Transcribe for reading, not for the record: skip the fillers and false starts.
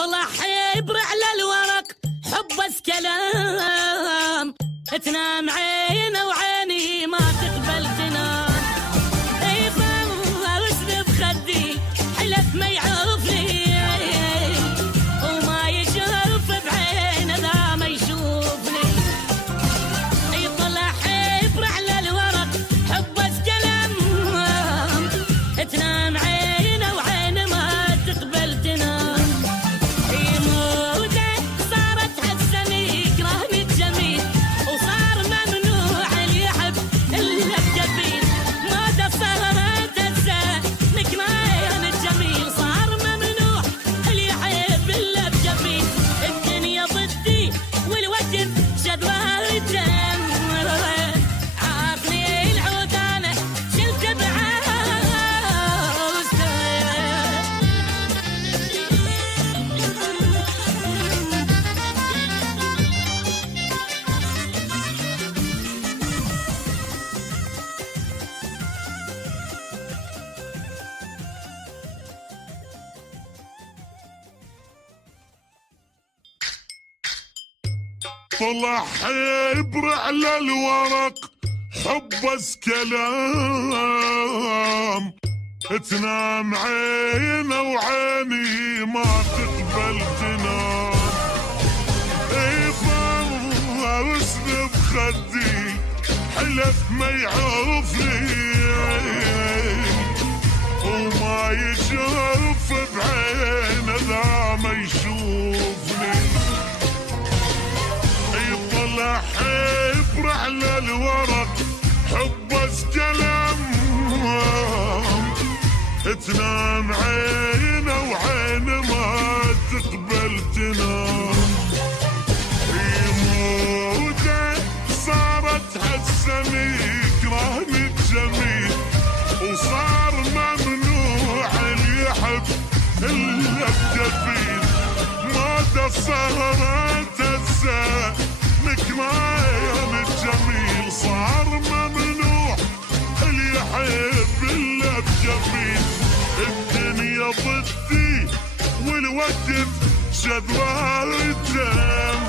طلع حبر على الورق حب كلام، تنام عينه وعيني ما تقبل تنام. واسلب خدي حلف ما يعرفني، وما يشوف بعينه ذا ما يشوفني. طلع حبر على الورق حب كلام، تنام عينه وعينه ما تقبل تنام. يموته صارت حسن يكرهني الجميل، وصار ممنوع اللي يحب الا الجميل. موته صارت حسن نكرهني الجميل، صار ممنوع اللي يحب الا الجميل. الدنيا ضدي والوجه شدوها الدم، عافني العودانه شلت طلع حبر على الورق حب كلام، تنام عينه وعيني ما تقبل تنام. واسلب خدي حلف ما يعرفني، وما يشوف بعينه ذا ما يشوفني. طلع حبر على الورق حب كلام، تنام عينه وعينه ما تقبل تنام. يموته صارت حسن يكرهني الجميل، وصار ممنوع اللي يحب الا الجميل. موته صارت حسن نكرهني الجميل، صار ممنوع اللي يحب الا بجميل. الدنيا ضدي والوقت شدوها الدم،